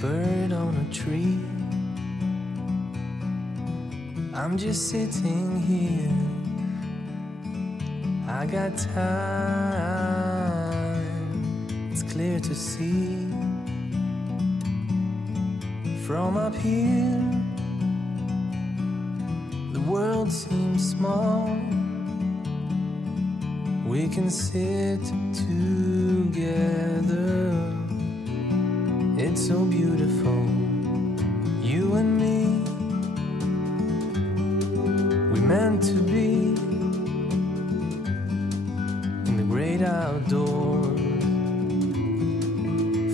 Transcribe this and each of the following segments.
bird on a tree. I'm just sitting here. I got time. It's clear to see. From up here, the world seems small. We can sit together. It's so beautiful, you and me. We meant to be in the great outdoors,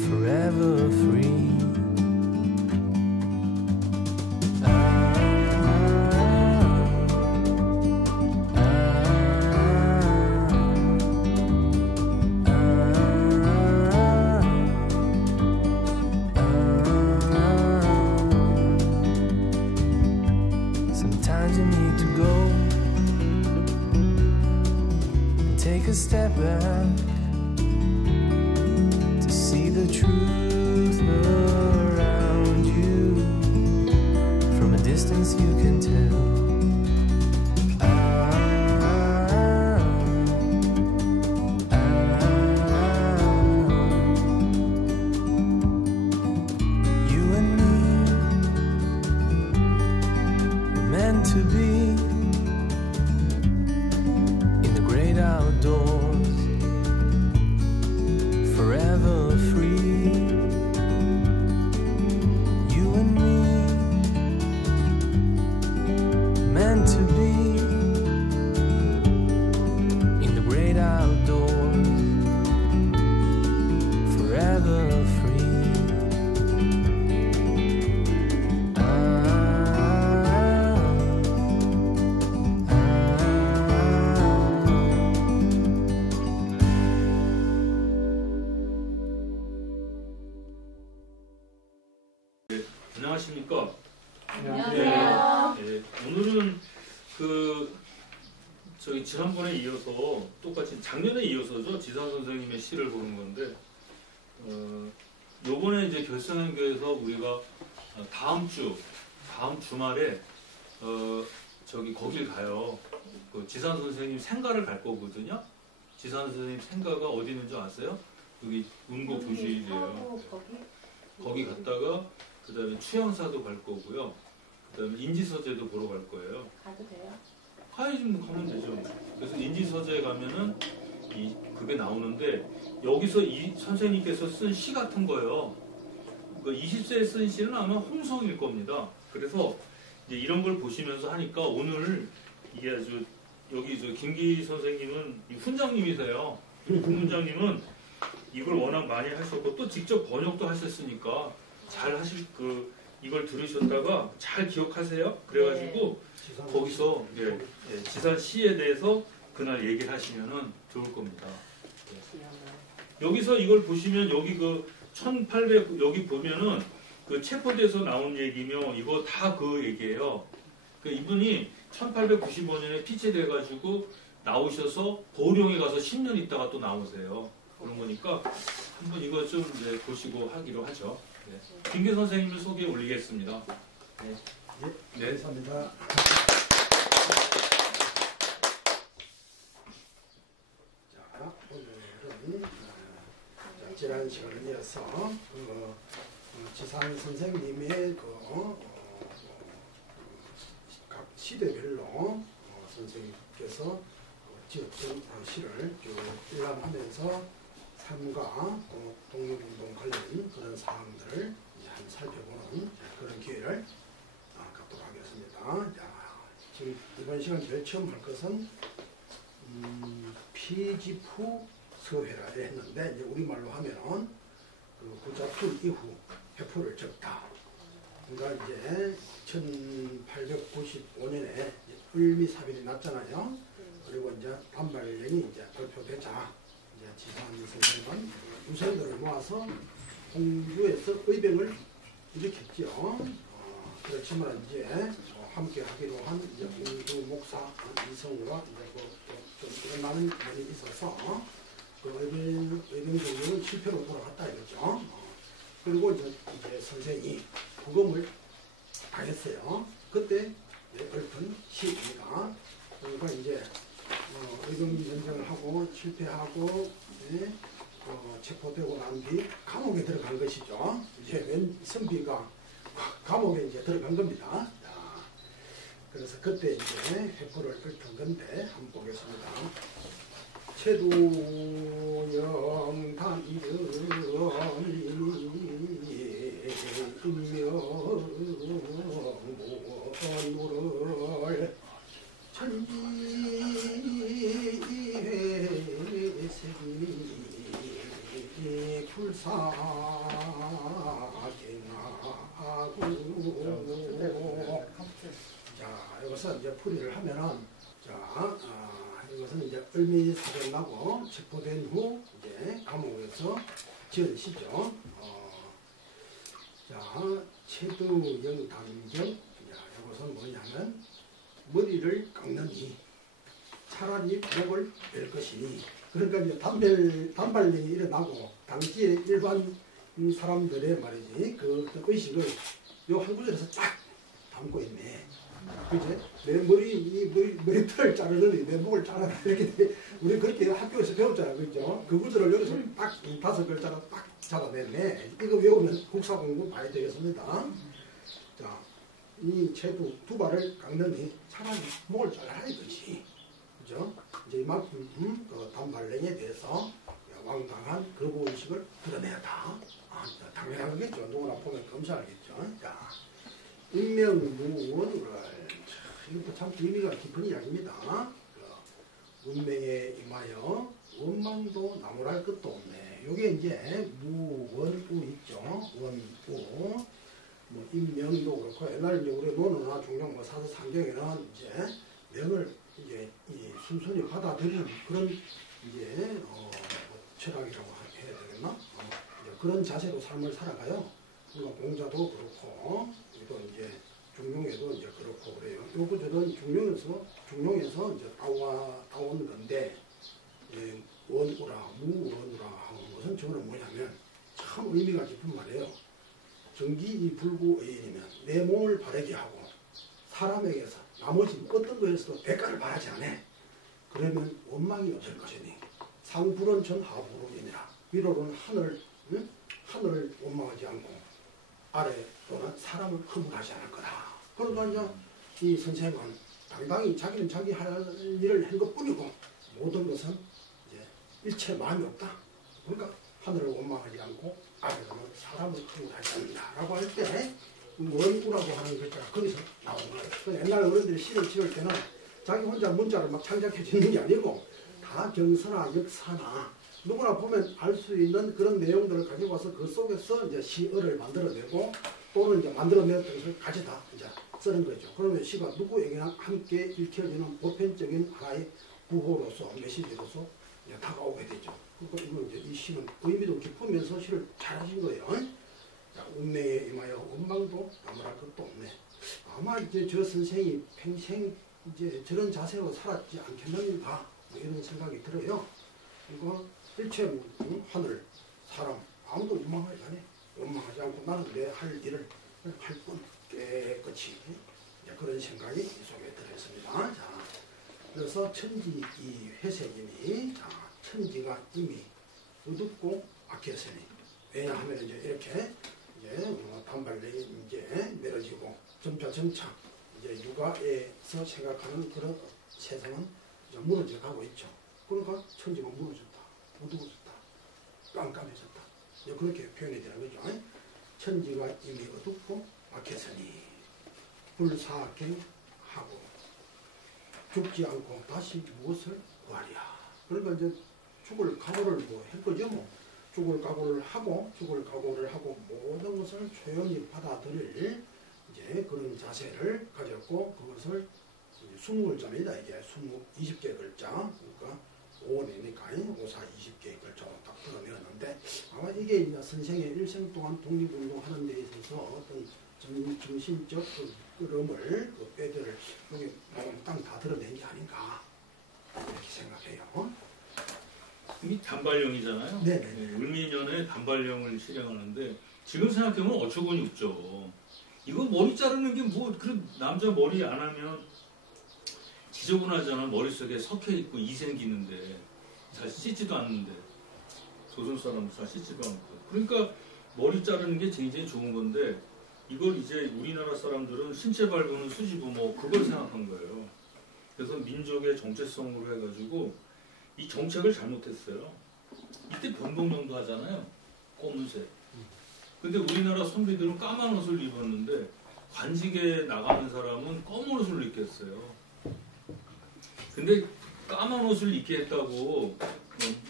forever free. Take a step back to see the truth around you. From a distance you can tell. You and me were meant to be outdoors, forever free. You and me, meant to be in the great outdoors, forever free. 안녕하십니까? 안녕하세요. 네, 오늘은 저희 지난번에 이어서 똑같이 작년에 이어서죠, 지산 선생님의 시를 보는 건데, 요번에 이제 결성연교에서 우리가 다음 주말에 거길 가요. 그 지산 선생님 생가를 갈 거거든요. 지산 선생님 생가가 어디 있는 줄 아세요? 여기 운곡 도시이래요. 거기 갔다가 그 다음에 추양사도 갈 거고요. 그 다음에 인지서재도 보러 갈 거예요. 가도 돼요? 가야지 뭐 가면 되죠. 그래서 인지서재에 가면은 그게 나오는데, 여기서 이 선생님께서 쓴 시 같은 거예요. 그 20세에 쓴 시는 아마 홍성일 겁니다. 그래서 이제 이런 걸 보시면서 하니까 오늘 이게 아주, 여기 김기 선생님은 훈장님이세요. 훈장님은 이걸 워낙 많이 하셨고 또 직접 번역도 하셨으니까 잘 하실 이걸 들으셨다가 잘 기억하세요. 그래가지고 거기서 지산 시에 대해서 그날 얘기를 하시면은 좋을 겁니다. 여기서 이걸 보시면 여기 1800 여기 보면은 그 체포돼서 나온 얘기며 이거 다 그 얘기예요. 이분이 1895년에 피체돼가지고 나오셔서 보령에 가서 10년 있다가 또 나오세요. 그런 거니까 한번 이거 좀 이제 보시고 하기로 하죠. 네. 김계 선생님을 소개해 올리겠습니다. 네, 감사합니다. 자, 오늘은 지난 시간에 이어서 지산 선생님의 각 시대별로 선생님께서 지었던 시를 쭉 일람하면서 삶과 독립운동 관련 그런 사항들을 한 살펴보는 그런 기회를 갖도록 하겠습니다. 지금 이번 시간 제일 처음 할 것은 피지푸 서회라 했는데, 이제 우리말로 하면은 구자풀 이후 회포를 적다. 그러니까 이제 1895년에 을미사변이 났잖아요. 그리고 이제 반발령이 이제 발표되자 이제 지산 선생님은 유생들을 모아서 홍주에서 의병을 일으켰죠. 그렇지만 이제 함께 하기로 한 홍주 목사 이성과 좀 일어나는 면이 있어서 그 의병 종료는 실패로 돌아갔다 이거죠. 그리고 이제 선생이 부검을 당했어요. 그때 얽힌 시입니다. 그러니까 이제 의병 전쟁을 하고 실패하고 체포되고 난 뒤 감옥에 들어간 것이죠. 이제 웬 선비가 감옥에 이제 들어간 겁니다. 자, 그래서 그때 이제 회포를 얽힌 건데 한번 보겠습니다. 체두영 단전이 인명무를 천지회색이 불사경하고 자, 여기서 이제 풀이를 하면은 자, 이것은 이제 을미사변 나고 체포된 후 이제 감옥에서 지은 시죠. 자, 체두영 단경. 자, 이것은 뭐냐면 머리를 깎느니 차라리 목을 뺄 것이니. 그러니까 이제 단발령이 일어나고 당시에 일반 사람들의 말이지 그 의식을 요 한 구절에서 딱 담고 있네. 그제 내 머리털을 자르더니 내 목을 잘라 이렇게 우리 그렇게 학교에서 배웠잖아요, 그죠? 그 구절을 여기서 딱 5글자로 딱 잡아냈네. 이거 외우면 국사 공부 많이 되겠습니다. 자, 이 체두 두 발을 깎느니 차라리 목을 잘라 이거지, 그죠? 이제 이만큼 그 단발령에 대해서 왕당한 거부 의식을 드러내다. 당연한 거겠죠. 누구나 보면 검사하겠죠. 자. 인명무원을 이것도 참 의미가 깊은 이야기입니다. 운명에 임하여 원망도 나무랄 것도 없네. 요게 이제 무원우 있죠. 원우 뭐 인명도 그렇고 옛날 이제 우리 논어나 중경 뭐 사서 상경에는 이제 명을 이제 이 순순히 받아들이는 그런 이제 철학이라고 해야 되겠나? 이제 그런 자세로 삶을 살아가요. 물론 공자도 그렇고 또 이제 중용에도 이제 그렇고 그래요. 요 구절은 중용에서 이제 따온 건데 원우라 무원우라 하는 것은 저거는 뭐냐면 참 의미가 깊은 말이에요. 정기불구의인이면 내 몸을 바르게 하고 사람에게서 나머지 어떤 거에서도 대가를 바라지 않아. 그러면 원망이 없을 것이니 상불은 전하부로이니라. 위로는 하늘을 원망하지 않고 아래 또는 사람을 허물하지 않을 거다. 그러니까 이제 이 선생은 당당히 자기는 자기 할 일을 한 것뿐이고 모든 것은 이제 일체 마음이 없다. 그러니까 하늘을 원망하지 않고 아래로는 사람을 허물하지 않는다라고 할 때 원우라고 하는 글자가 거기서 나오는 거예요. 옛날 어른들이 시를 지을 때는 자기 혼자 문자를 막 창작해 짓는 게 아니고 다 경서나 역사나 누구나 보면 알 수 있는 그런 내용들을 가지고 와서 그 속에서 이제 시어를 만들어내고 또는 이제 만들어냈던 것을 같이 다 이제 쓰는 거죠. 그러면 시가 누구에게나 함께 읽혀지는 보편적인 하나의 구호로서 메시지로서 이제 다가오게 되죠. 그러니까 이거 이제 이 시는 의미도 깊으면서 시를 잘하신 거예요. 자, 운명에 임하여 원망도 나무랄 것도 없네. 아마 이제 저 선생이 평생 이제 저런 자세로 살았지 않겠는가 뭐 이런 생각이 들어요. 이거 일체 하늘, 사람 아무도 원망하지 않아. 원망하지 않고 나는 내 할 일을 할 뿐 깨끗이 그런 생각이 이 속에 들어있습니다. 자, 그래서 천지 이 회색이니 자, 천지가 이미 어둡고 악했으니 왜냐하면 이제 이렇게 이제 단발력이 이제 내려지고 점차 이제 육아에서 생각하는 그런 세상은 이제 무너져 가고 있죠. 그러니까 천지가 무너졌다. 어두워졌다. 깜깜해졌다. 그렇게 표현이 되는 거죠. 천지가 이미 어둡고 막혔으니 불사경하고 죽지 않고 다시 무엇을 구하랴. 그러니까 이제 죽을 각오를 뭐 할 거죠. 뭐 죽을 각오를 하고 모든 것을 조용히 받아들일 이제 그런 자세를 가졌고 그것을 20글자입니다. 이게 20개 글자. 그러니까 5원이니까 5, 4, 20개의 글자로 딱 드러내었는데 아마 이게 이제 선생의 일생 동안 독립운동하는 데 있어서 어떤 정신적 흐름을 그 빼들을 여기 땅 다 드러낸 게 아닌가 이렇게 생각해요. 이 단발령이잖아요. 네네. 울미년에 단발령을 실행하는데 지금 생각해보면 어처구니 없죠. 이거 머리 자르는 게 뭐, 그런 남자 머리 안 하면 지저분하잖아. 머릿속에 석회있고 이 생기는데 잘 씻지도 않는데 조선 사람 잘 씻지도 않고. 그러니까 머리 자르는 게 굉장히 좋은 건데 이걸 이제 우리나라 사람들은 신체 발부는 수지부 뭐 그걸 생각한 거예요. 그래서 민족의 정체성으로 해가지고 이 정책을 잘못했어요. 이때 변동령도 하잖아요. 검은색. 근데 우리나라 선비들은 까만 옷을 입었는데 관직에 나가는 사람은 검은 옷을 입겠어요. 근데 까만 옷을 입게 했다고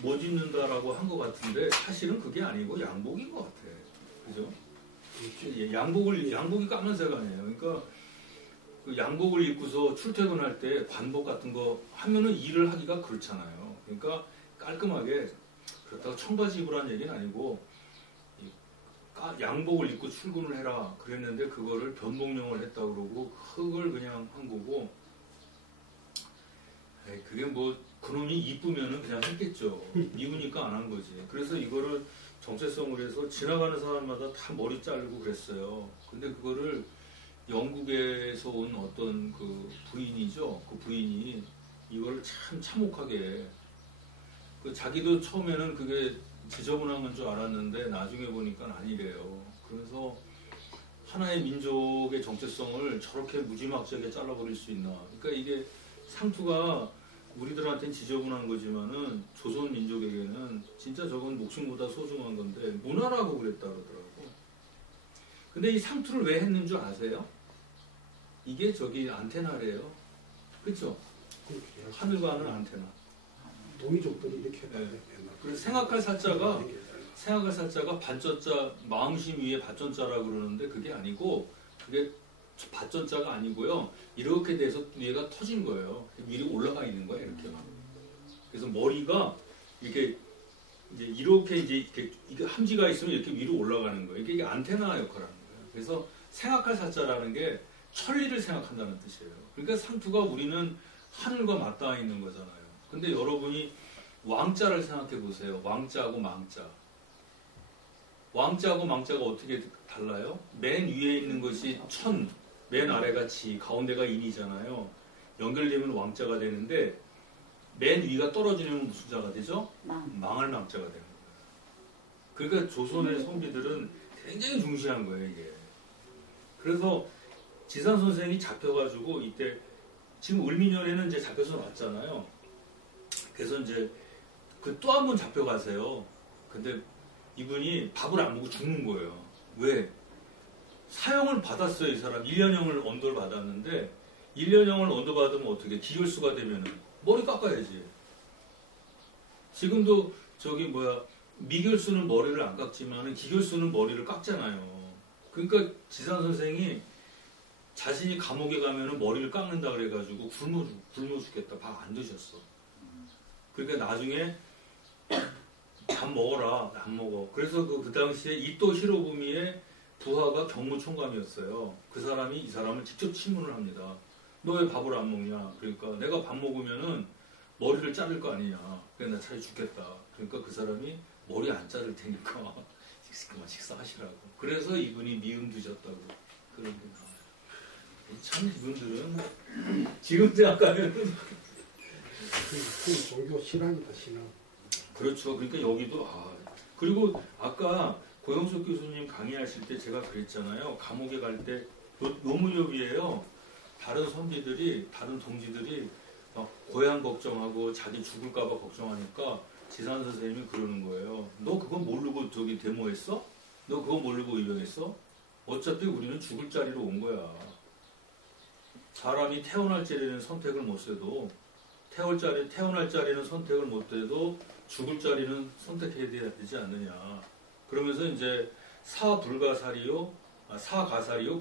못 입는다라고 한 것 같은데 사실은 그게 아니고 양복인 것 같아. 그죠? 양복이 까만색 아니에요. 그러니까 그 양복을 입고서 출퇴근할 때 관복 같은 거 하면은 일을 하기가 그렇잖아요. 그러니까 깔끔하게 그렇다고 청바지 입으라는 얘기는 아니고 양복을 입고 출근을 해라 그랬는데 그거를 변복령을 했다 그러고 그걸 그냥 한 거고 그게 뭐 그놈이 이쁘면은 그냥 했겠죠. 미우니까 안 한 거지. 그래서 이거를 정체성으로 해서 지나가는 사람마다 다 머리 자르고 그랬어요. 근데 그거를 영국에서 온 어떤 그 부인이죠. 그 부인이 이거를 참 참혹하게 자기도 처음에는 그게 지저분한 건 줄 알았는데 나중에 보니까 아니래요. 그래서 하나의 민족의 정체성을 저렇게 무지막지하게 잘라버릴 수 있나. 그러니까 이게 상투가 우리들한테는 지저분한 거지만은 조선 민족에게는 진짜 저건 목숨보다 소중한 건데 문화라고 그랬다 그러더라고. 근데 이 상투를 왜 했는 줄 아세요? 이게 저기 안테나래요. 그쵸? 하늘과 하늘 안테나. 동이족들이 이렇게 네. 그래서 생각할 사자가 반전자 마음심 위에 받전자라고 그러는데 그게 아니고 그게 받전자가 아니고요. 이렇게 돼서 위에가 터진 거예요. 위로 올라가 있는 거예요. 이렇게. 그래서 머리가 이렇게 이렇게 이게 함지가 있으면 이렇게 위로 올라가는 거예요. 이게 안테나 역할을 하는 거예요. 그래서 생각할 사자라는 게 천리를 생각한다는 뜻이에요. 그러니까 상투가 우리는 하늘과 맞닿아 있는 거잖아요. 근데 여러분이 왕자를 생각해 보세요. 왕자하고 망자. 왕자하고 망자가 어떻게 달라요? 맨 위에 있는 것이 천, 맨 아래가 지, 가운데가 인이잖아요. 연결되면 왕자가 되는데 맨 위가 떨어지면 무슨 자가 되죠? 망할 망자가 되는 거예요. 그러니까 조선의 성비들은 굉장히 중시한 거예요, 이게. 그래서 지산 선생이 잡혀가지고 이때 지금 을미년에는 이제 잡혀서 왔잖아요. 그래서 이제 그 또 한 번 잡혀가세요. 근데 이분이 밥을 안 먹고 죽는 거예요. 왜? 사형을 받았어요, 이 사람. 1년형을 언도를 받았는데 1년형을 언도 받으면 어떻게? 기결수가 되면은 머리 깎아야지. 지금도 미결수는 머리를 안 깎지만 기결수는 머리를 깎잖아요. 그러니까 지산 선생이 자신이 감옥에 가면은 머리를 깎는다 그래가지고 굶어 죽겠다. 밥 안 드셨어. 그러니까 나중에 밥 먹어라. 안 먹어. 그래서 그 당시에 이토 히로부미의 부하가 경무총감이었어요. 그 사람이 이 사람을 직접 친문을 합니다. 너 왜 밥을 안 먹냐? 그러니까 내가 밥 먹으면은 머리를 자를 거 아니냐. 그래 나 차라리 죽겠다. 그러니까 그 사람이 머리 안 자를 테니까 그만 식사하시라고. 그래서 이분이 미음 드셨다고 그런 게 나와요. 참 이분들은 지금 생각하면 그 종교 신앙이다, 신앙. 그렇죠. 그러니까 여기도 그리고 아까 고영석 교수님 강의하실 때 제가 그랬잖아요. 감옥에 갈 때 노무협이에요. 다른 선비들이 다른 동지들이 막 고향 걱정하고 자기 죽을까봐 걱정하니까 지산 선생님이 그러는 거예요. 너 그거 모르고 저기 데모했어? 너 그거 모르고 의병했어? 어차피 우리는 죽을 자리로 온 거야. 사람이 태어날 자리는 선택을 못 해도 태어날 자리는 선택을 못 해도 죽을 자리는 선택해야 되지 않느냐. 그러면서 이제 사가사리요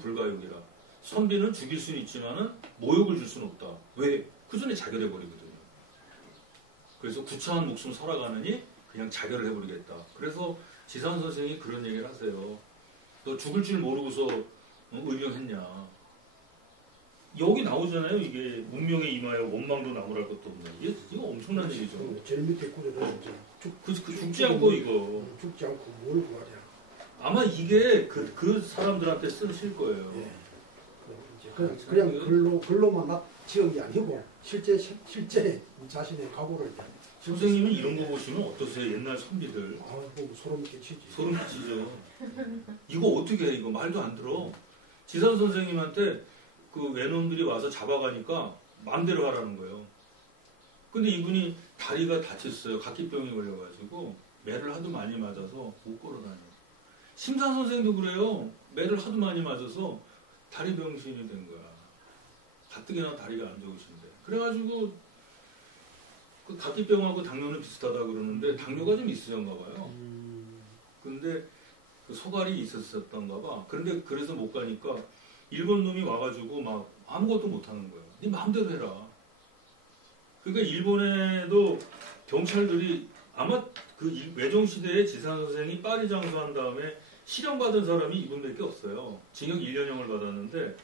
불가욕이라. 선비는 죽일 수는 있지만은 모욕을 줄 수는 없다. 왜? 그 전에 자결해 버리거든요. 그래서 구차한 목숨 살아가느니 그냥 자결을 해버리겠다. 그래서 지산 선생이 그런 얘기를 하세요. 너 죽을 줄 모르고서 의병했냐. 여기 나오잖아요. 이게 문명에 임하여 원망도 나무랄 것도 없네. 이거 엄청난 얘기죠. 제일 밑에 구절은 죽지 않고 이거. 죽지 않고 뭘 구하냐. 아마 이게 그 사람들한테 쓰실 거예요. 예. 그냥 글로만 지은 게 아니고 실제 자신의 각오를 선생님은 이런 거 보시면 어떠세요? 옛날 선비들. 뭐 소름 끼치지. 소름 끼치죠. 이거 어떻게 해? 이거 말도 안 들어. 지산 선생님한테 그 외놈들이 와서 잡아가니까 마음대로 하라는 거예요. 근데 이분이 다리가 다쳤어요. 각기병이 걸려가지고 매를 하도 많이 맞아서 못 걸어다녀요. 심산 선생도 그래요. 매를 하도 많이 맞아서 다리 병신이 된 거야. 가뜩이나 다리가 안 좋으신데. 그래가지고 그 각기병하고 당뇨는 비슷하다 그러는데 당뇨가 좀 있으셨나 봐요. 근데 그 소갈이 있었던가 봐. 그런데 그래서 못 가니까 일본 놈이 와가지고 막 아무것도 못 하는 거예요. 네 마음대로 해라. 그러니까 일본에도 경찰들이 아마 그 외종시대에 지산 선생이 파리 장수한 다음에 실형받은 사람이 이분밖에 없어요. 징역 1년형을 받았는데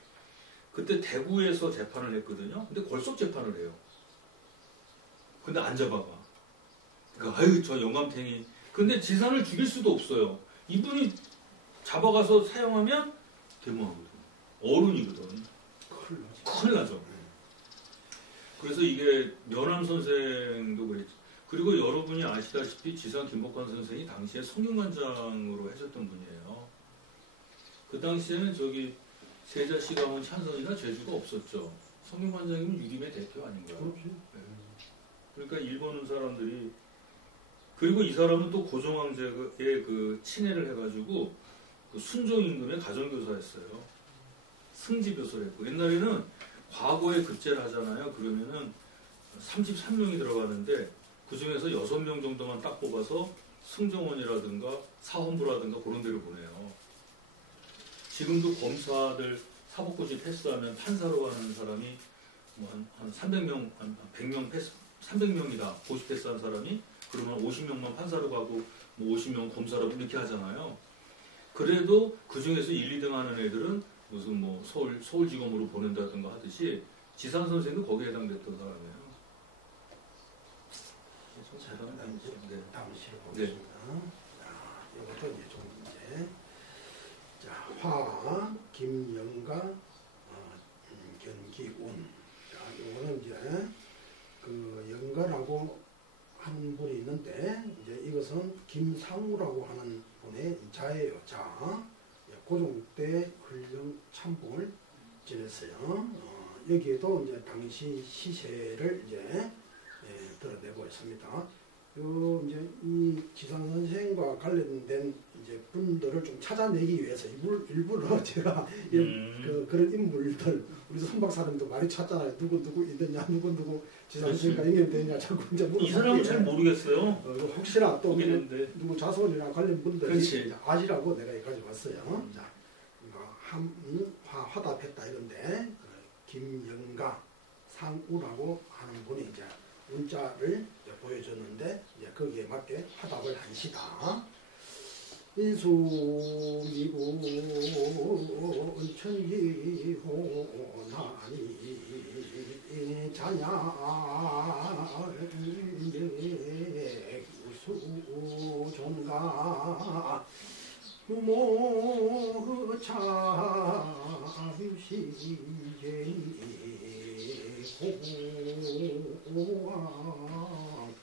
그때 대구에서 재판을 했거든요. 근데 골속 재판을 해요. 근데 안 잡아가. 그러니까 아유 저 영감탱이. 근데 지산을 죽일 수도 없어요. 이분이 잡아가서 사용하면 대모하거든. 어른이거든. 큰일 나죠. 그래서 이게 면함 선생도 그랬죠. 그리고 여러분이 아시다시피 지산 김복환 선생이 당시에 성균관장으로 하셨던 분이에요. 그 당시에는 저기 세자씨 가문 찬선이나 제주가 없었죠. 성균관장이면 유림의 대표 아닌가요? 그렇지. 네. 그러니까 일본 사람들이 그리고 이 사람은 또 고종황제의 그 친애를 해가지고 그 순종 임금의 가정교사였어요. 승지교사를 했고 옛날에는 과거에 급제를 하잖아요. 그러면은 33명이 들어가는데 그 중에서 6명 정도만 딱 뽑아서 승정원이라든가 사헌부라든가 그런 데를 보내요. 지금도 검사들 사법고시 패스하면 판사로 가는 사람이 뭐 한 300명, 한 100명 패스, 300명이다. 고시 패스한 사람이 그러면 50명만 판사로 가고 뭐 50명 검사로 이렇게 하잖아요. 그래도 그 중에서 1, 2등 하는 애들은 무슨 뭐 서울지검으로 보낸다든가 하듯이 지산 선생도 거기에 해당됐던 사람이에요. 다음 시를 보겠습니다. 자, 이것도 이제 좀 이제 화, 김영가, 견기운. 자, 이거는 이제 그 영가라고 하는 분이 있는데 이제 이것은 김상우라고 하는 분의 자예요. 자, 고종 때 훈령 참봉을 지냈어요. 여기에도 이제 당시 시세를 이제 드러내고 있습니다. 이제 이 지산 선생과 관련된 이제 분들을 좀 찾아내기 위해서 일부러 제가 그런 인물들 우리 선박사님도 많이 찾잖아요. 누구 있느냐, 누구 지산 선생과 연결되냐 자꾸 이제 이 사람은 잘 모르겠어요. 혹시나 또 누구 자손이나 관련 분들이 아시라고 내가 가지고 왔어요. 자, 화답했다 이건데 김영가 상우라고 하는 분이 이제 문자를 보여줬는데 이제 거기에 맞게 화답을 하시다. 인수미고 천기호나니 자냐인데 우수존가 부모차유시제니 고왕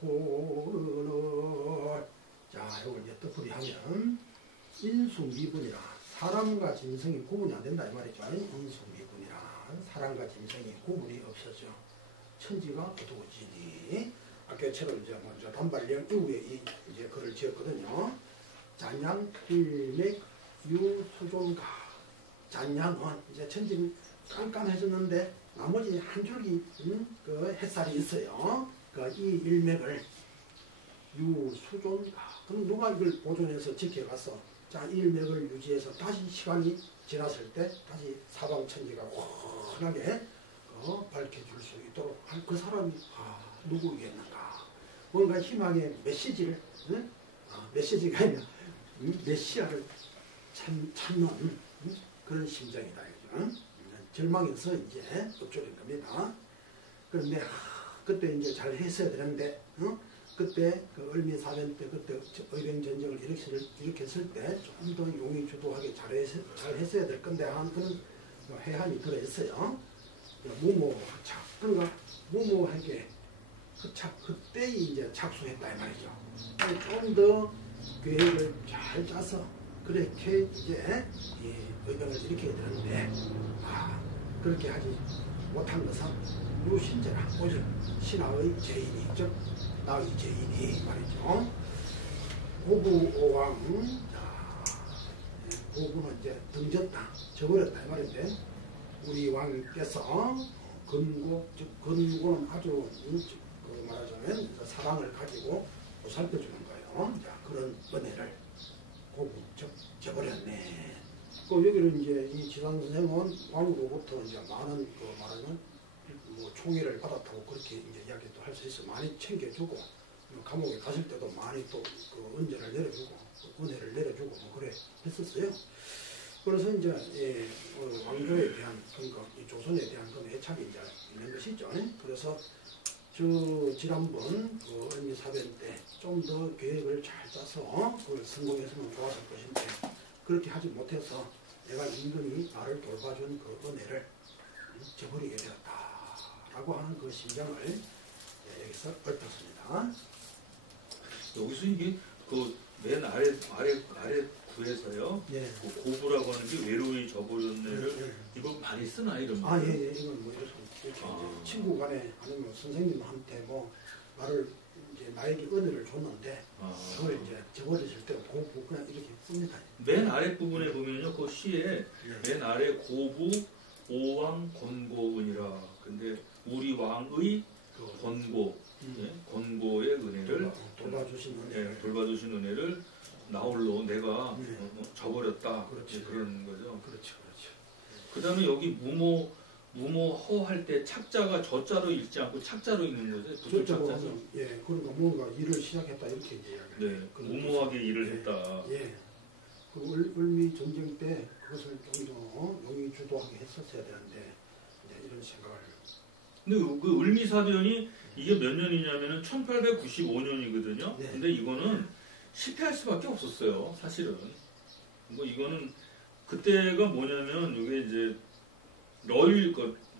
건고를 자 이걸 이제 뜻풀이 하면 인수미분이라 사람과 짐승이 구분이 안 된다 이 말이죠. 인수미분이라 사람과 짐승이 구분이 없어져 천지가 어두워지니 아까처럼 이제 먼저 단발령 이후에 이제 글을 지었거든요. 잔양 일맥 유수존가 잔양은 이제 천지는 깜깜해졌는데 나머지 한 줄기 그 햇살이 있어요. 그 이 일맥을 유수존가 그럼 누가 이걸 보존해서 지켜가서 자 일맥을 유지해서 다시 시간이 지났을 때 다시 사방천지가 환하게 밝혀줄 수 있도록 할 그 사람이 누구겠는가. 뭔가 희망의 메시지를 메시지가 아니라 메시아를 찾는 그런 심정이다. 절망에서 이제 읊조린 겁니다. 그런데 그때 이제 잘 했어야 되는데 그때 그 을미사변 때 그때 의병전쟁을 일으켰을 때 좀 더 용이 주도하게 잘 했어야 될 건데 한 그런 해한이 들어있어요. 무모하착 그러니까 무모하게 그때 이제 착수했다 이 말이죠. 좀 더 계획을 잘 짜서 그렇게 이제 이 의병을 일으켜야 되는데 그렇게 하지 못한 것은 유신제라 오직 신하의 죄인이 즉 나의 죄인이 말이죠. 고부오왕 고부는 이제 등졌다 저버렸다 이 말인데 우리 왕께서 근고 즉 근고는 아주 그 말하자면 사랑을 가지고 살펴주는 거예요. 자, 그런 은혜를 고부 즉 저버렸네. 그 여기는 이제 이 지상 선생은 왕으로부터 이제 많은 그 말하자면 뭐 총애를 받았다고 그렇게 이제 이야기도 할 수 있어. 많이 챙겨주고 감옥에 가실 때도 많이 또 그 은혜를 내려주고 은혜를 내려주고 뭐 그래 했었어요. 그래서 이제 왕조에 대한 그러니까 이 조선에 대한 그런 애착이 이제 있는 것이죠. 그래서 지난번 그 을미사변 때 좀 더 계획을 잘 짜서 그걸 성공했으면 좋았을 것인데 그렇게 하지 못해서 내가 임금이 나를 돌봐준 그 은혜를 저버리게 되었다라고 하는 그 심정을 여기서 읊었습니다. 여기서 이게 그 맨 아래 구에서요. 예. 그 고부라고 하는 게 외로이 저버렸네를 예. 이거 많이 쓰나 이런 거. 예. 이건 뭐 이렇게 이제 친구 간에 아니면 선생님한테 뭐 나를 이제 나에게 은혜를 줬는데 그걸 이제 저버리실 때 고부 그냥 이렇게 씁니다. 맨 아래 부분에 보면요, 그 시에 예. 맨 아래 고부 오왕 권고은이라. 근데 우리 왕의 권고, 예? 권고의 은혜를 돌봐주신 은혜. 예, 돌봐주신 은혜를 나홀로 내가 네. 저버렸다. 그렇지. 그런 거죠. 그렇죠. 그다음에 여기 무모허 할 때 착자가 저자로 읽지 않고 착자로 읽는 거죠. 부술 저쪽으로 착자죠. 하면 그러니까 뭔가 일을 시작했다 이렇게 이제 이야기해요. 네, 무모하게 일을 했다. 예. 그 을미 전쟁 때 그것을 좀 더 용이 주도하게 했었어야 되는데 이제 이런 생각을. 근데 그 을미사변이 이게 몇 년이냐면은 1895년이거든요. 네. 근데 이거는 실패할 수밖에 없었어요, 사실은. 뭐 이거는 그때가 뭐냐면 이게 이제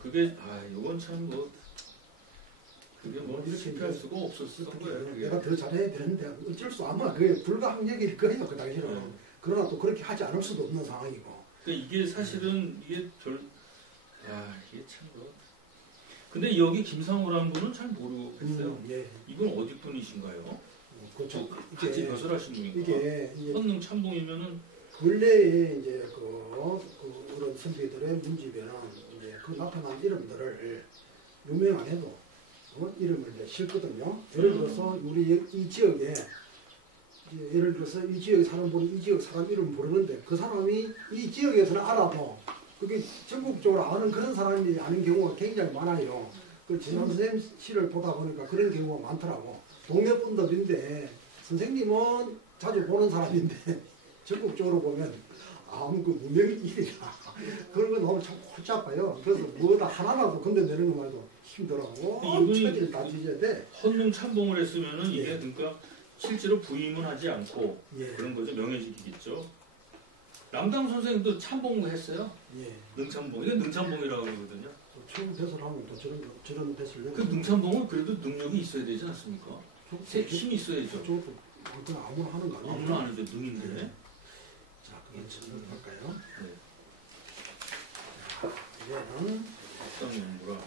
그게 이건 참 뭐 그게 뭐 이렇게 실패할 이제 수가 없었던 거예요. 그게. 내가 더 잘해야 되는데 어쩔 수 아마 그게 불가항력일 거예요 그 당시는. 네. 그러나 또 그렇게 하지 않을 수도 없는 상황이고. 그러니까 이게 사실은 이게 이게 참 뭐. 근데 여기 김상우라는 분은 잘 모르겠어요. 예. 이분 어디 분이신가요? 그렇죠. 같이 벼슬하신 분인가? 이게 헌능 참봉이면은 근래에 이제 그런 선비들의 문집에는 이제 그 나타난 이름들을 유명 안 해도 이름을 이제 실거든요. 예를 들어서 우리 이 지역에 예를 들어서 이 지역에 사는 분이 이 지역 사람 이름 부르는데 그 사람이 이 지역에서는 알아도 그게 전국적으로 아는 그런 사람이 아는 경우가 굉장히 많아요. 그 진남 선생님 시를 보다 보니까 그런 경우가 많더라고. 동네 분들인데 선생님은 자주 보는 사람인데 전국적으로 보면 아무 그 무명이 일이라 그런 건 너무 참 골치 아파요. 그래서 뭐다 하나라도 건져내는 것만 해도 힘들어하고 처지를 다 뒤져야 돼. 헌능 참봉을 했으면은 예. 이게 그러니까 실제로 부임은 하지 않고 예. 그런 거죠. 명예직이겠죠. 남당 선생님도 참봉을 했어요. 예. 능참봉. 이게 능참봉이라고 그러거든요. 처음 뱃을 하면 또 저런 뱃을 그 능참봉은 그래도 능력이 있어야 되지 않습니까? 힘이 있어야죠. 저것도 그냥 아무나 하는 거 아니에요? 아무나 아니죠. 능인데. 자, 그건 설명할까요? 네. 이제는 독당연구라.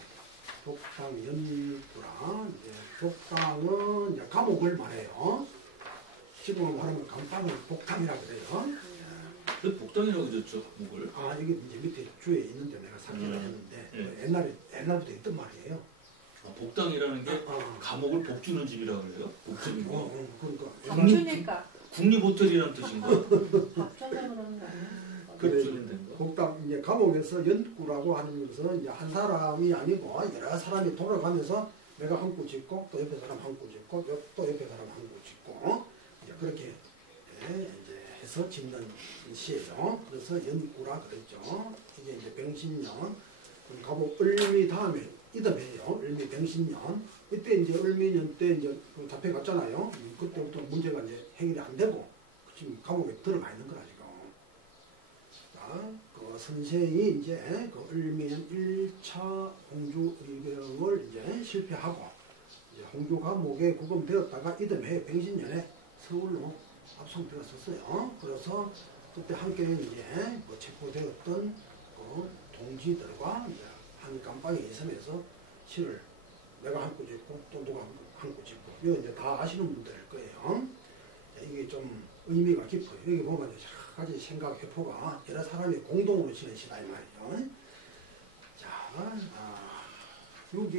독당연구라. 이제 독당은 이제 감옥을 말해요. 지금은 말하면 감방을 독당이라 그래요. 그 복당이라고 그랬죠. 목을. 이게 이제 밑에 주에 있는데 내가 삭제를 했는데 옛날부터 있던 말이에요. 복당이라는 게 감옥을 복주는 집이라고 그래요. 복주이고. 그러니까 밥주니까 국립호텔이라는 뜻인가? 밥주는 그런 거 아니야? 그래, 복주는 된 거. 독당 이제 감옥에서 연구라고 하는 것은 이제 한 사람이 아니고 여러 사람이 돌아가면서 내가 한 구 짓고 또 옆에 사람 한 구 짓고 또 옆에 사람 한 구 짓고 이제 그렇게 이제 해서 짓는 시예요. 그래서 연구라 그랬죠. 이게 이제 병신년 가보 을미 다음에 이듬해요. 을미 병신년. 이때 이제 을미년 때 이제 잡혀갔잖아요. 그때부터 문제가 이제 해결이 안 되고 지금 감옥에 들어가 있는 거라 지금. 자, 그 선생이 이제 그 을미년 1차 홍주의병을 이제 실패하고 이제 홍주 감옥에 구금되었다가 이듬해 병신년에 서울로 압송되었었어요. 그래서 그때 함께 이제 뭐 체포되었던 그 동지들과 이제 한 감방에 있으면서 시를 내가 한 구 짓고 또 누가 한 구 짓고 이거 이제 다 아시는 분들일 거예요. 이게 좀 의미가 깊어요. 여기 보면 여러 가지 생각 회포가 여러 사람이 공동으로 지는 시다 이 말이죠. 자, 육인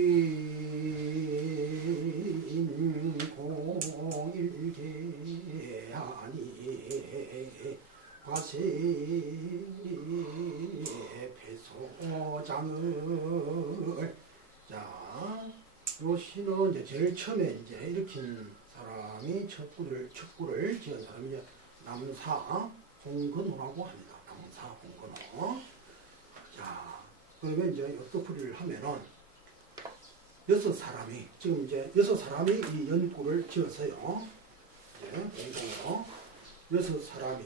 공일계하니 과세리 배소장을 자, 요 시는 이제 제일 처음에 이제 일으킨 사람이 척구를 지은 사람이 이제 남사 홍건호라고 합니다. 남사 홍건호. 자, 그러면 이제 옆도풀이를 하면은 여섯 사람이 지금 이제 여섯 사람이 이 연구를 지었어요. 네, 공동으로 여섯 사람이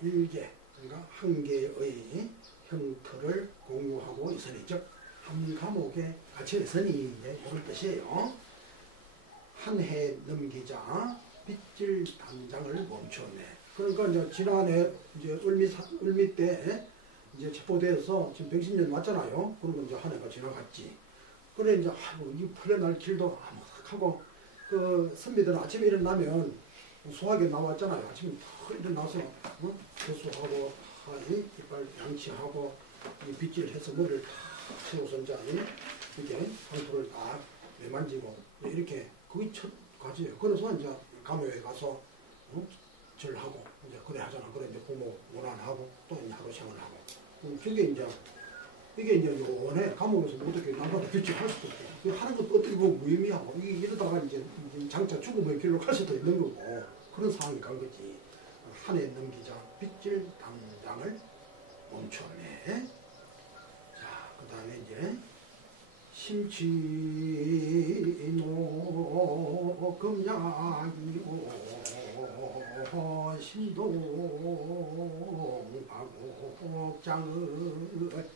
공일계 그러니까 한 개의 형태를 공유하고 있으니 즉 한 감옥에 갇혀 있으니 이제 이런 뜻이에요. 한 해 넘기자 빗질 담장을 멈추었네. 그러니까 이제 지난해 이제 을미 때 이제 체포돼서 지금 110년 왔잖아요. 그러면 이제 한 해가 지나갔지. 그래 이제 아이고 이 풀려날 길도 아무하고 그 선비들은 아침에 일어나면 소화기 나왔잖아요. 아침에 탁 일어나서 세수하고 이빨 양치하고 이 빗질해서 머리를 탁 세워서 이제 이렇게 황토를 딱 매만지고 이렇게 그게 첫 과제예요. 그래서 이제 감옥에 가서 절하고 이제 그래 하잖아. 그래 이제 부모 원한하고 또 이제 하루 생활하고 그게 이제 이게 이제 요번에 감옥에서 어떻게 남자도 규칙할 수도 있고 하는 것도 어떻게 보면 무의미하고 이게 이러다가 이제 장차 죽음의 길로 갈 수도 있는 거고 그런 상황이 간 거지. 한 해 넘기자 빗질 담장을 멈췄네. 자, 그 다음에 이제 심취노 금약이오 신동박옥장을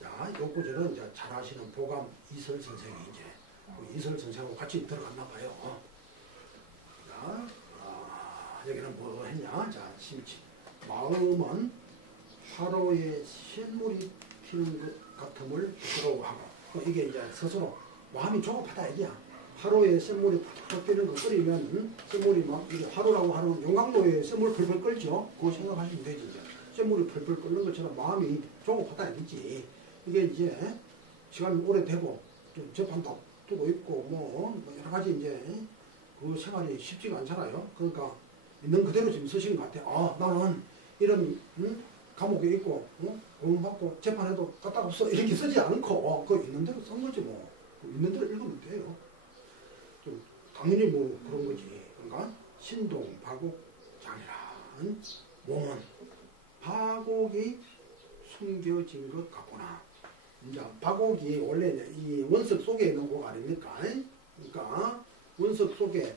자, 요 구절은 이제 잘 아시는 보감 이설 선생이 이제 그 이설 선생하고 같이 들어갔나 봐요. 자, 여기는 뭐 했냐? 자, 심취 마음은 화로에 샘물이 튀는 것 같음을 부러워하고 이게 이제 스스로 마음이 조급하다 이게야. 화로에 샘물이 팍팍 뛰는 거 끓이면 샘물이 막 이게 화로라고 하는 용광로에 샘물 펄펄 끓죠. 그거 생각하시면 되지. 이제. 샘물이 펄펄 끓는 것처럼 마음이 조급하다 이거지. 이게 이제 시간이 오래되고 좀 재판도 두고 있고 뭐 여러 가지 이제 그 생활이 쉽지가 않잖아요. 그러니까 있는 그대로 지금 쓰신 것 같아. 나는 이런 감옥에 있고 고문받고 재판해도 까딱없어 이렇게 쓰지 않고 그 있는 대로 쓴 거지 뭐. 있는 대로 읽으면 돼요. 좀 당연히 뭐 그런 거지. 그러니까 신동 박옥장이란 몸은 박옥이 숨겨진 것 같구나. 이제 박옥이 원래 이 원석 속에 있는 곡 아닙니까? 그러니까 원석 속에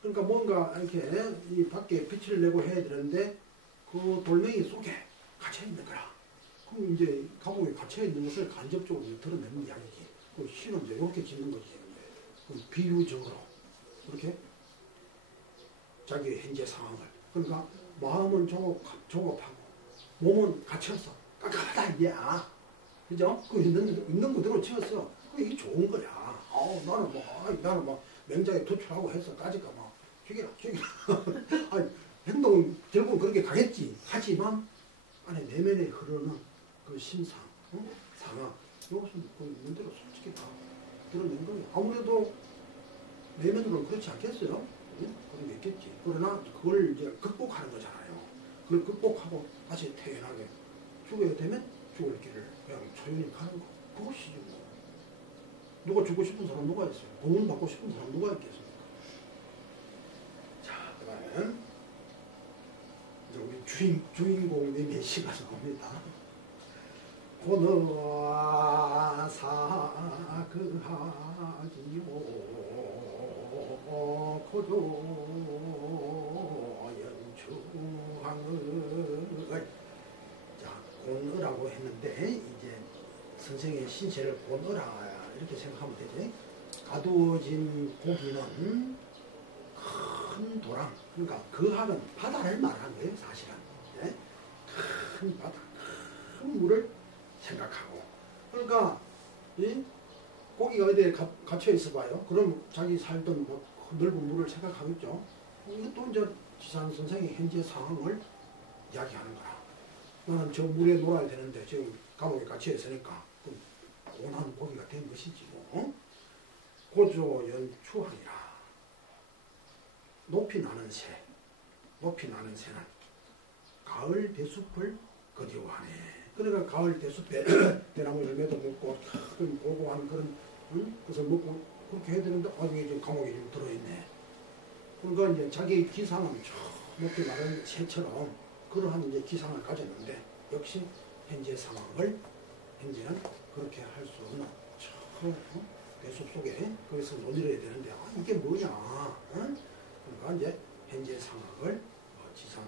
그러니까 뭔가 이렇게 이 밖에 빛을 내고 해야 되는데 그 돌멩이 속에 갇혀 있는 거라. 그럼 이제 감옥에 갇혀 있는 것을 간접적으로 드러내는 이야기지. 그 시는 이제 이렇게 짓는 거지. 그럼 비유적으로 이렇게 자기의 현재 상황을 그러니까 마음은 조급하고 몸은 갇혀서 깜깜하다 이게야. 그죠? 그 있는 그대로 채웠어. 이게 좋은 거야. 나는 뭐 맹장에 도출하고 해서 까짓까 막 죽이라. 아니, 행동은 결국은 그렇게 가겠지. 하지만 안에 내면에 흐르는 그 심상, 상황 이것은 그 있는 대로 솔직히 다 드러낸 거예요. 아무래도 내면으로는 그렇지 않겠어요? 그런 게 있겠지. 그러나 그걸 이제 극복하는 거잖아요. 그걸 극복하고 다시 태어나게 죽어야 되면 죽을 길을 그냥 조용히 가는 거. 그것이지 뭐. 누가 죽고 싶은 사람 누가 있어요? 고문 받고 싶은 사람 누가 있겠습니까? 자, 그 다음에 우리 주인공님의 시가 나옵니다. 고너 사그하지요 고조 연추항을 자 곤어라고 했는데 이제 선생의 신체를 곤어라 이렇게 생각하면 되지. 가두어진 고기는 큰 도랑 그러니까 거학은 바다를 말하는 거예요 사실은. 네? 큰 바다 큰 물을 생각하고 그러니까 이 고기가 어디에 갇혀 있어 봐요. 그럼 자기 살던 뭐 넓은 물을 생각하겠죠. 이것도 이제 지산 선생의 현재 상황을 이야기하는 거라. 나는 저 물에 놀아야 되는데 지금 감옥에 갇혀 있으니까 고난 고기가 된 것이지 뭐. 고조 연추하니라. 높이 나는 새, 높이 나는 새는 가을 대숲을 그리워하네. 그러니까 가을 대숲에 대나무 열매도 먹고 큰 고고한 그런 것을 먹고 그렇게 해야 되는데 나중에 지금 감옥에 좀 들어있네. 그러니까 이제 자기의 기상은 저 높이 나는 새처럼 그러한 이제 기상을 가졌는데 역시 현재 상황을 현재는 그렇게 할 수 없는 저 대숲 속에 거기서 논의를 해야 되는데 이게 뭐냐? 그러니까 이제 현재 상황을 지산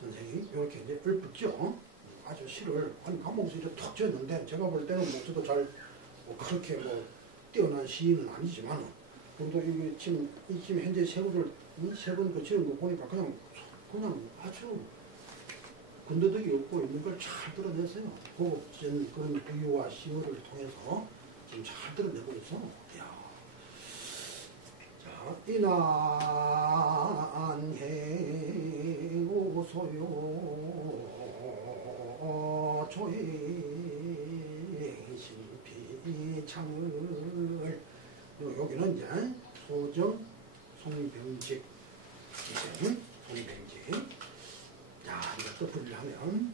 선생이 이렇게 이제 읊었죠. 아주 시를 아니 감옥에서 이제 툭 쳤는데 제가 볼 때는 목소도 잘 뭐 그렇게 뭐 뛰어난 시인은 아니지만 그래도 이게 지금 현재 세부를 세번 거치는 거 보니까 그냥 아주 군더더기 없고 있는 걸 잘 드러냈어요. 고급진 그런 부유와 시어를 통해서 지금 잘 드러내고 있어. 야. 자, 이난해 오소요 조행신비창을 여기는 이제 소정 송병직 송병직. 자, 이제 또 풀이를 하면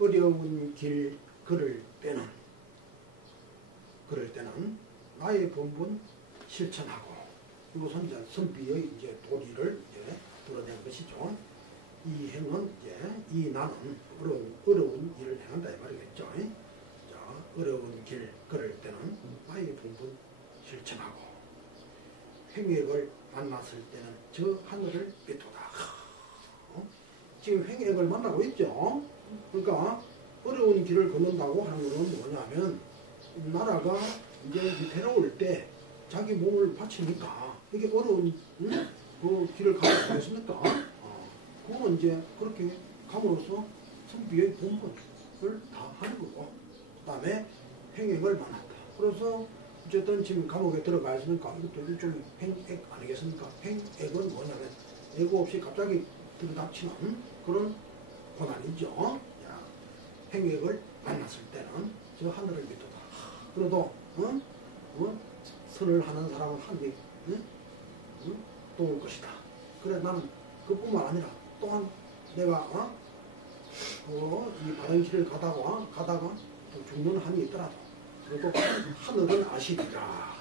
어려운 길 걸을 때는 나의 본분 실천하고 이것은 이제 선비의 이제 도리를 이제 드러낸 것이죠. 이 행은 이제 이 나는 어려운 일을 행한다 이 말이겠죠. 자, 어려운 길 걸을 때는 나의 본분 실천하고 횡액을 만났을 때는 저 하늘을 믿도다. 지금 횡액을 만나고 있죠. 그러니까 어려운 길을 걷는다고 하는 것은 뭐냐면 나라가 이제 위태로울 때 자기 몸을 바치니까 이게 어려운 그 길을 가고 있겠습니까? 그거는 이제 그렇게 감으로써 선비의 본분을 다 하는 거고 그 다음에 횡액을 만났다. 그래서 어쨌든 지금 감옥에 들어가 있으니까 이것도 일종의 횡액 아니겠습니까? 횡액은 뭐냐면 예고 없이 갑자기 들이닥치는 그런 고난이죠. 횡액을 만났을 때는 저 하늘을 믿도다. 그래도 선을 하는 사람은 한입 또 올 것이다. 그래 나는 그뿐만 아니라 또한 내가 이 바른 길을 가다가 또 죽는 한이 있더라도 그리고 하늘은 아시리라.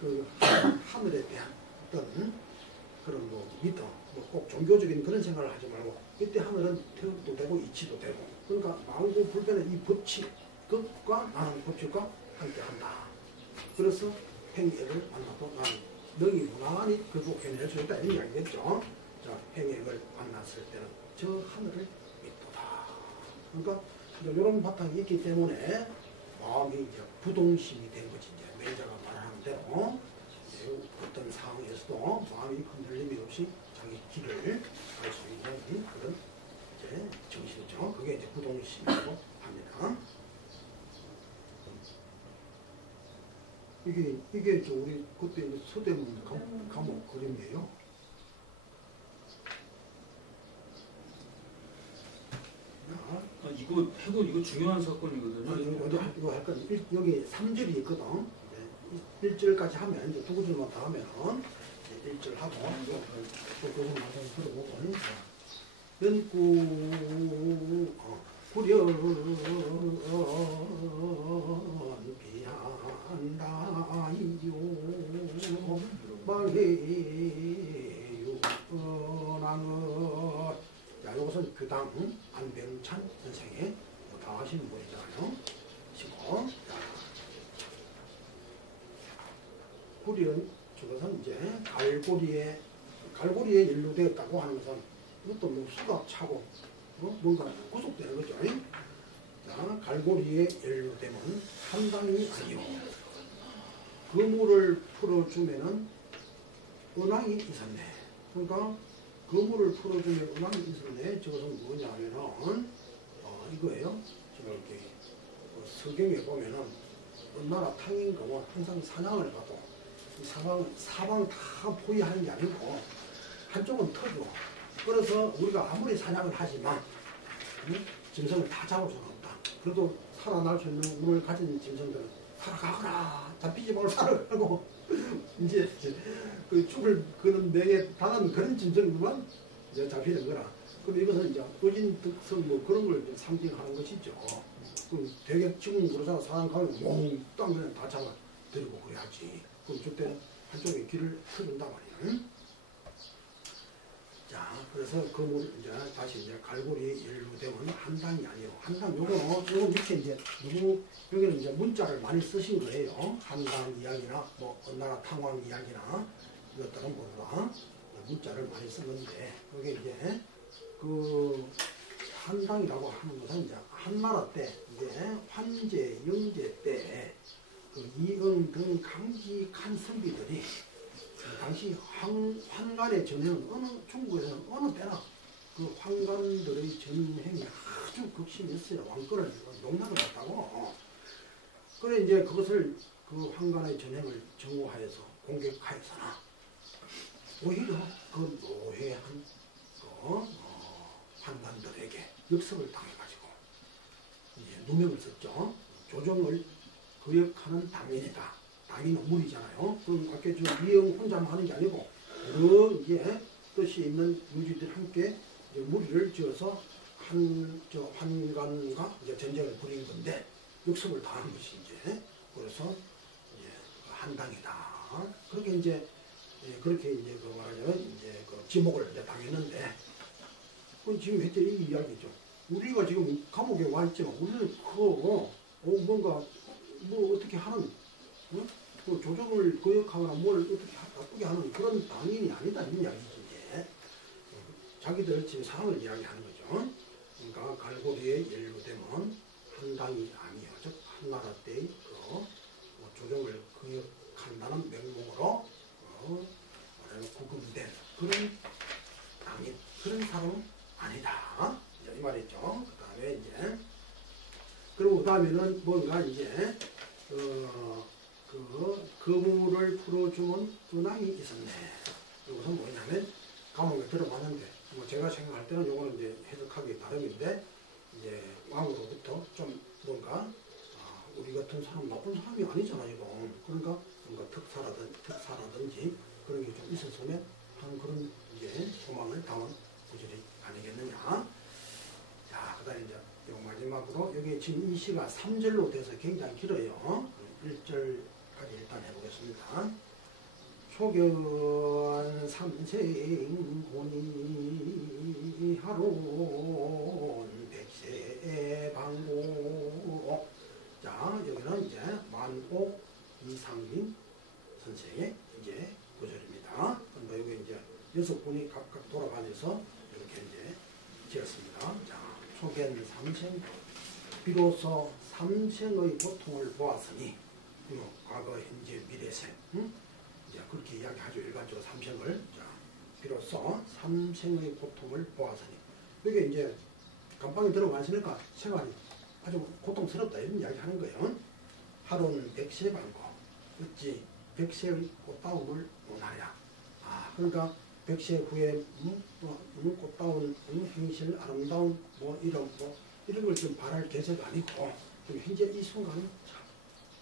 그 하늘에 대한 어떤 그런 뭐 믿음, 뭐 꼭 종교적인 그런 생각을 하지 말고 이때 하늘은 태극도 되고 이치도 되고 그러니까 망고 불변의 이 법칙 그것과 나는 법칙과 함께한다. 그래서 횡액을 만나도 나는 능히 무난히 극복해낼 수 있다 이런 이야기겠죠. 자, 횡액을 만났을 때는 저 하늘을 믿도다. 그러니까 이런 바탕이 있기 때문에 마음이 이제 부동심이 된 거지. 이제 매자가 말하는 대로 어떤 상황에서도 마음이 흔들림이 없이 자기 길을 갈 수 있는 그런 이제 정신이죠. 그게 이제 부동심이라고 합니다. 이게 저 우리 그때 서대문 감옥 그림이에요. 이거 해고 이거 중요한 사건이거든요. 이거 할 건 여기 3절이 있거든. 1절까지 하면 이제 두 구절만 더 하면 1절 하고 또 그것만 좀 들어보고 연구 구련 비한다이요 말해요 나는 자 이것은 규당 안병찬 선생의 다 하시는 분이잖아요. 시고 구리는 저것은 이제 갈고리에 연루되었다고 하는 것은 이것도 뭐 수가 차고 뭔가 구속되는 거죠. 자, 갈고리에 연루되면 한당이 아니요. 그물을 풀어주면은 은왕이 있었네. 그러니까 그물을 풀어주면 은왕이 있었네. 저것은 뭐냐면은 이거예요. 지금 이렇게 성경에 보면은 어느 나라 탕인금은 항상 사냥을 가도 이 사방 다 포위하는 게 아니고 한쪽은 터져. 그래서 우리가 아무리 사냥을 하지만 짐승을 다 잡을 수는 없다. 그래도 살아날 수 있는 운을 가진 짐승들은 살아가거라. 잡히지 말고 살아가고 이제 그 죽을 그런 명에 당한 그런 짐승들만 이제 잡히는 거라. 그럼 이것은 이제 의진 득성 뭐 그런 걸 이제 상징하는 것이죠. 그럼 되게 죽은 그러다가 사람 가면 몽땅 그냥 다 잡아 들고 그래야지. 그럼 그때 한쪽에 길을 터준단 말이야. 자, 그래서 그물 이제 다시 이제 갈고리에 연루되면 한당이 아니요. 한당 요거 밑에 이제 여기는 이제 문자를 많이 쓰신 거예요. 한당 이야기나 뭐 어느 나라 탕왕 이야기나 이것들은 모두 다 문자를 많이 쓴 건데 여기 이제 그 한당이라고 하는 것은 이제 한나라 때 이제 환제 영제 때 그 이응 등 강직한 선비들이 당시 환관의 전횡은 중국에서는 어느 때나 그 환관들의 전횡이 아주 극심했어요. 왕권을 농락을 했다고. 그래 이제 그것을 그 환관의 전횡을 정오하여서 공격하여서나 오히려 그 노회한 환관들에게 역습을 당해가지고 이제 누명을 썼죠. 조정을 거역하는 당인이다. 당인은 무리잖아요. 그럼 아까 저 미영 혼자만 하는 게 아니고 여러 이제 뜻이 있는 유지들이 함께 이제 무리를 지어서 환관과 이제 전쟁을 벌인 건데 역습을 당한 것이 이제 그래서 이제 한당이다. 그렇게 이제 그 말하자면 이제 그 지목을 이제 당했는데 그 지금 현재 이 이야기죠. 우리가 지금 감옥에 와 있지만 우리는 뭔가 뭐 어떻게 하는 그 조정을 거역하거나 뭘 어떻게 나쁘게 하는 그런 당인이 아니다 이 이야기지 이제. 자기들 지금 상황을 이야기하는 거죠. 그러니까 갈고리에 연루되면 한당이 아니요. 즉 한나라 때의 그 조정을 거역한다는 명목으로 구금된 그런 당인 그런 사람은 아니다. 이 말이죠. 그 다음에 이제 그리고 그 다음에는 뭔가 이제 그물을 풀어주면 은왕이 있었네. 이것은 뭐냐면 감옥에 들어가는데 뭐 제가 생각할 때는 요거는 이제 해석하기 나름인데 이제 왕으로부터 좀 뭔가 우리 같은 사람 나쁜 사람이 아니잖아 이거. 그러니까 뭔가 특사라든지 그런 게 좀 있었으면 하는 그런 이제 소망을 담은 구절이 아니겠느냐. 자, 그 다음에 이제 요 마지막으로 여기 지금 이 시가 3절로 돼서 굉장히 길어요. 1절까지 일단 해보겠습니다. 초견 삼생혼이 하론 백세방고. 자, 여기는 이제 만옥 이상민 선생의 이제 구절입니다. 그러니까 여기 이제 6분이 각각 돌아가면서 이렇게 이제 지었습니다. 자, 초견 삼생 비로소 삼생의 고통을 보았으니 과거 현재 미래생 이제 그렇게 이야기하죠. 일반적으로 삼생을. 자, 비로소 삼생의 고통을 보았으니 이게 이제 감방에 들어가시니까 생활이 아주 고통스럽다 이런 이야기 하는 거예요. 하루는 백세방고 어찌 백세의 꽃다움을 원하랴. 그러니까 백세 후에 꽃다운 행실 아름다운 뭐 이런 걸 좀 바랄 계제가 아니고 좀 현재 이 순간은 참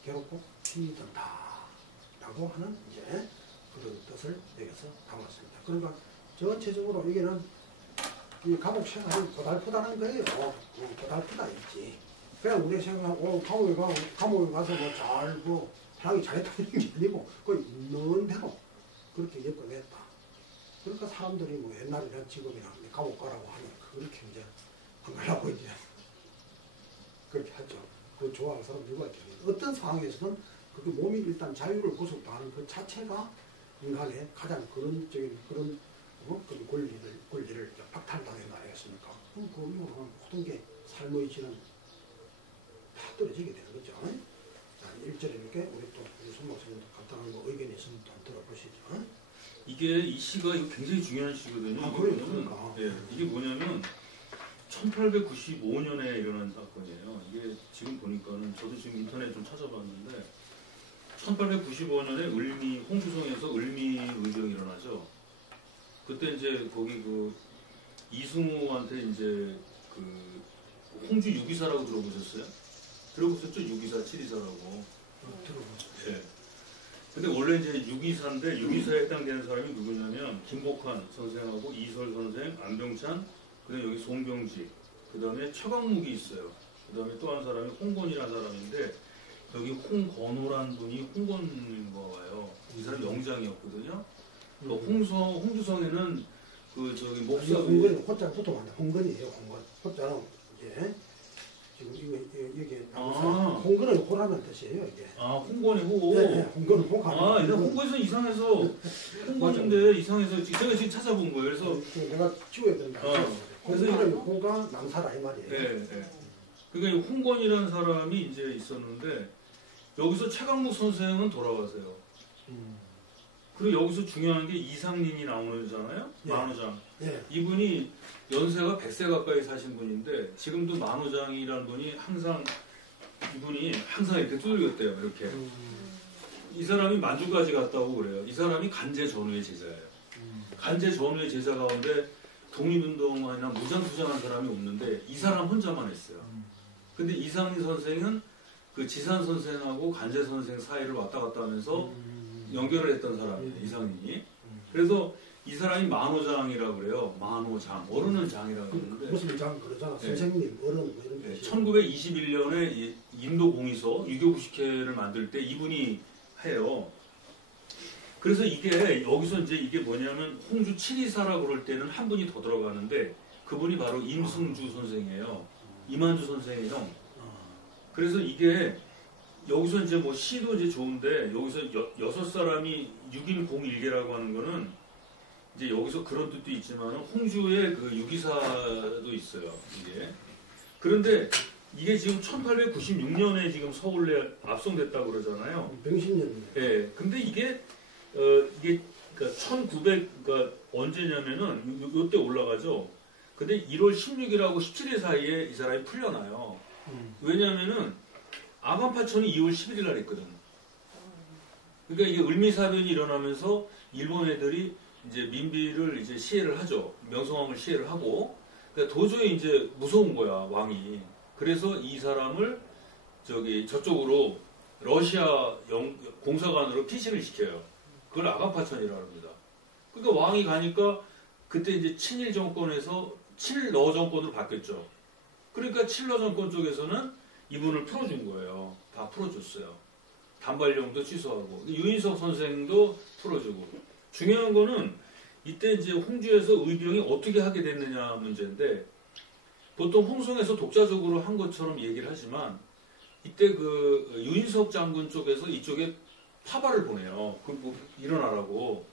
괴롭고 힘이 든다 라고 하는 이제 그런 뜻을 여기서 담았습니다. 그러니까 전체적으로 여기는 이 감옥 생활이 고달프다는 거예요. 고달프다 있지. 그냥 우리가 생각하고 감옥에 가서 뭐 잘 하기 잘했다 이런 게 아니고 거의 있는 대로 그렇게 엮어냈다. 그러니까 사람들이 뭐 옛날이나 지금이나 감옥 가라고 하면 그렇게 이제 안 가려고 이제 그렇게 하죠. 그 좋아하는 사람 누가 있겠어요. 어떤 상황에서는 그 그게 몸이 일단 자유를 구속당하는 그 자체가 인간의 가장 근원적인 그런 권리를 박탈당한 거 아니겠습니까? 그럼 그 이후로는 모든 게 삶의 질은 다 떨어지게 되는 거죠. 자, 1절에 이렇게 우리 또 우리 손 목사님도 간단한 거 의견이 있으면 또 한번 들어보시죠. 이게 이 시가 이거 굉장히 중요한 시거든요. 아, 그래요? 그러니까. 예, 이게 뭐냐면 1895년에 일어난 사건이에요. 이게 지금 보니까는 저도 지금 인터넷 좀 찾아봤는데 1895년에 을미 홍수성에서 을미 의병이 일어나죠. 그때 이제 거기 그 이승우한테 이제 그 홍주 유기사라고 들어보셨어요? 들어보셨죠? 유기사, 칠이사라고. 들어보세요. 예. 근데 원래 이제 유기사인데 유기사에 해당되는 사람이 누구냐면 김복환 선생하고 이설 선생, 안병찬, 그다음에 여기 송병지, 그다음에 최광묵이 있어요. 그다음에 또 한 사람이 홍건이라는 사람인데 여기 홍건호라는 분이 홍건인가 봐요. 이 사람 영장이었거든요. 홍주성에는 그 저기 목사 홍건이 호자 보통 한다. 홍건이에요. 홍건. 호자는 이제 지금 이게 홍건은 호라는 뜻이에요. 이게. 아 홍건이 호. 네, 홍건은 호가. 아, 일단 홍건에서 이상해서 홍건인데 이상해서 제가 지금 찾아본 거예요. 그래서 내가 지워야 된다. 그래서 그래서 이름이 호가 남사라 이 말이에요. 네, 네. 그러니까 이 홍건이라는 사람이 이제 있었는데 여기서 최강목 선생은 돌아가세요. 그리고 여기서 중요한 게 이상린이 나오잖아요. 예. 만호장. 예. 이분이 연세가 100세 가까이 사신 분인데 지금도 만호장이라는 분이 이분이 항상 이렇게 두들겼대요. 이렇게. 이 사람이 만주까지 갔다고 그래요. 이 사람이 간제 전우의 제자예요. 간제 전우의 제자 가운데 독립운동이나 무장투쟁한 사람이 없는데 이 사람 혼자만 했어요. 근데 이상린 선생은 그 지산 선생하고 간제 선생 사이를 왔다 갔다 하면서 연결을 했던 사람이에요. 이상린이. 그래서 이 사람이 만호장이라고 그래요. 만호장. 어른은 장이라고 그러는데 무슨 장 그러잖아. 네. 선생님, 어른 뭐 이런 네, 뜻이. 1921년에 인도 공의서 유교구식회를 만들 때 이분이 해요. 그래서 이게 여기서 이제 이게 뭐냐면 홍주 칠이사라고 그럴 때는 한 분이 더 들어가는데 그분이 바로 임승주 선생이에요. 이만주 선생의 형. 그래서 이게 여기서 이제 뭐 시도 이제 좋은데 여기서 여섯 사람이 6.101개라고 하는 거는 이제 여기서 그런 뜻도 있지만 홍주의 그 유기사도 있어요. 이게. 그런데 이게 지금 1896년에 지금 서울에 압송됐다고 그러잖아요. 병신년. 예. 근데 이게 그러니까 1900 언제냐면은 요때 올라가죠. 근데 1월 16일하고 17일 사이에 이 사람이 풀려나요. 왜냐면은 아간파천이 2월 11일 날 했거든. 그러니까 이게 을미사변이 일어나면서 일본 애들이 이제 민비를 이제 시해를 하죠. 명성황을 시해를 하고. 그러니까 도저히 이제 무서운 거야, 왕이. 그래서 이 사람을 저쪽으로 러시아 공사관으로 피신을 시켜요. 그걸 아간파천이라고 합니다. 그러니까 왕이 가니까 그때 이제 친일 정권에서 친러 정권으로 바뀌었죠. 그러니까 친러 정권 쪽에서는 이분을 풀어준 거예요. 다 풀어줬어요. 단발령도 취소하고 유인석 선생도 풀어주고. 중요한 거는 이때 이제 홍주에서 의병이 어떻게 하게 됐느냐 문제인데 보통 홍성에서 독자적으로 한 것처럼 얘기를 하지만 이때 그 유인석 장군 쪽에서 이쪽에 파발을 보내요. 뭐 일어나라고.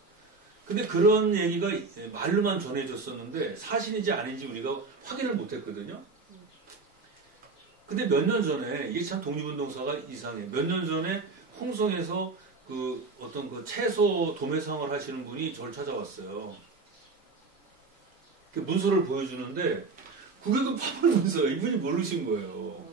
근데 그런 얘기가 말로만 전해졌었는데 사실인지 아닌지 우리가 확인을 못했거든요. 근데 몇 년 전에 이게 참 독립운동사가 이상해. 몇 년 전에 홍성에서 그 어떤 그 채소 도매상을 하시는 분이 저를 찾아왔어요. 그 문서를 보여주는데 그게 그 파벌 문서예요. 이분이 모르신 거예요.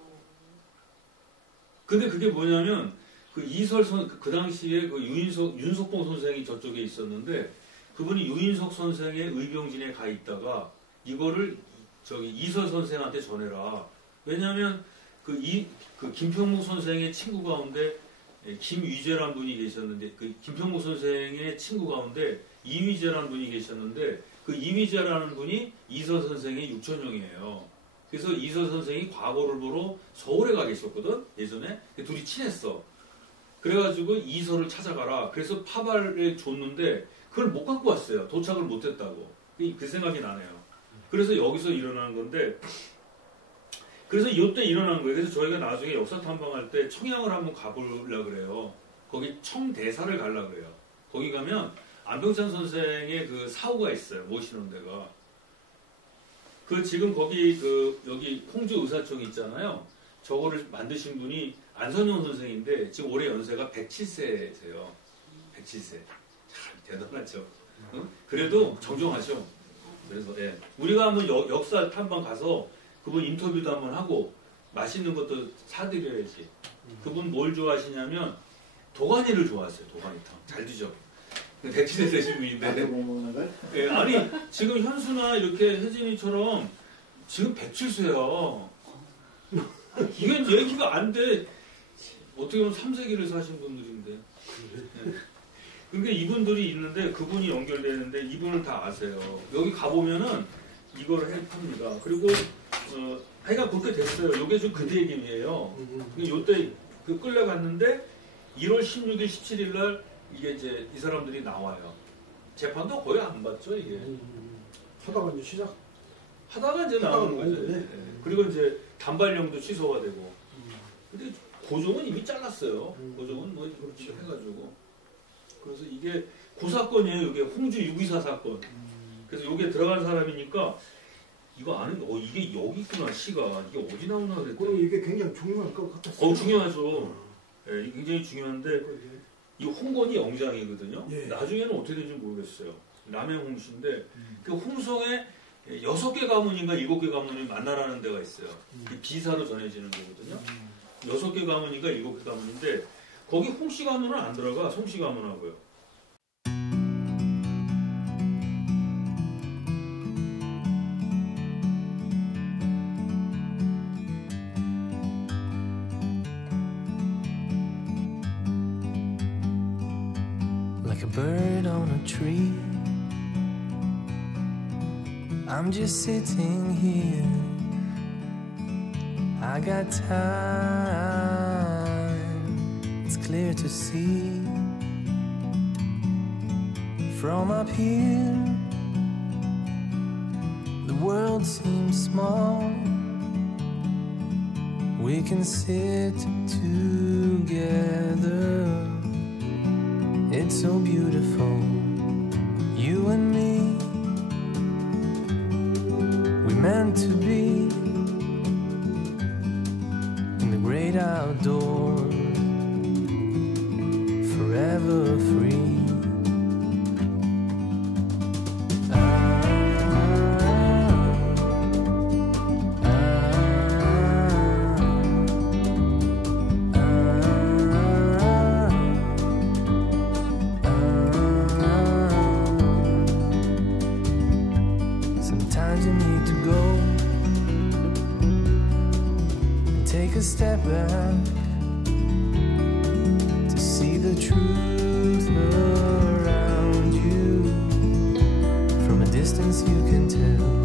근데 그게 뭐냐면 그 이설 그 당시에 그 윤석봉 선생이 저쪽에 있었는데 그분이 유인석 선생의 의병진에 가 있다가 이거를 이설 선생한테 전해라. 왜냐하면 그 김평묵 선생의 친구 가운데 김위재라는 분이 계셨는데 그 김평묵 선생의 친구 가운데 이위재라는 분이 계셨는데 그 이위재라는 분이 이설 선생의 육촌형이에요. 그래서 이설 선생이 과거를 보러 서울에 가 계셨거든 예전에. 둘이 친했어. 그래가지고 이설을 찾아가라. 그래서 파발을 줬는데 그걸 못 갖고 왔어요. 도착을 못했다고. 그 생각이 나네요. 그래서 여기서 일어나는 건데 그래서 이때 일어난 거예요. 그래서 저희가 나중에 역사 탐방할 때 청양을 한번 가보려고 그래요. 거기 청대사를 가려고 그래요. 거기 가면 안병찬 선생의 그 사후가 있어요. 모시는 데가. 그 지금 거기 그 여기 홍주 의사청 있잖아요. 저거를 만드신 분이 안선영 선생인데 지금 올해 연세가 107세세요. 107세. 참 대단하죠. 응? 그래도 정정하죠. 그래서 예. 우리가 한번 역사 탐방 가서 그분 인터뷰도 한번 하고 맛있는 것도 사드려야지. 그분 뭘 좋아하시냐면 도가니를 좋아하세요. 도가니탕. 잘 드죠. 107세 되신 분인데. 예, 아니 지금 현수나 이렇게 혜진이처럼 지금 107세야. 이건 얘기가 안 돼. 어떻게 보면 3세기를 사신 분들인데. 예. 그러니까 이분들이 있는데 그분이 연결되는데 이분을 다 아세요. 여기 가보면은 이거를 합니다. 그리고 하여간 그렇게 됐어요. 요게 좀 그대 얘기예요. 요때 그 끌려갔는데 1월 16일, 17일 날 이게 이제 이 사람들이 나와요. 재판도 거의 안 받죠, 이게. 하다가 이제 하다가 이제 나오는 거죠. 네. 네. 그리고 이제 단발령도 취소가 되고. 근데 고종은 이미 잘랐어요. 고종은 뭐 그렇게 해가지고. 그래서 이게 그 사건이에요. 이게 홍주 6.24 사건. 그래서 이게 들어간 사람이니까 이거 아는 이게 여기 있구나 시가 이게 어디 나오나 그랬더니. 그럼 이게 굉장히 중요할 것 같았어요. 중요하죠. 예, 굉장히 중요한데 이 홍건이 영장이거든요. 예. 나중에는 어떻게 되는지 모르겠어요. 남해홍씨인데 그 홍성에 6개 가문인가 7개 가문이 만나라는 데가 있어요. 비사로 전해지는 거거든요. 6개 가문인가 7개 가문인데 거기 홍씨 가문은 안 들어가. 송씨 가문하고요. Like a bird on a tree, I'm just sitting here. I got time, it's clear to see. From up here, the world seems small. We can sit together. It's so beautiful, you and me. We meant to be in the great outdoors, forever free. Sometimes you need to go and take a step back to see the truth around you. From a distance you can tell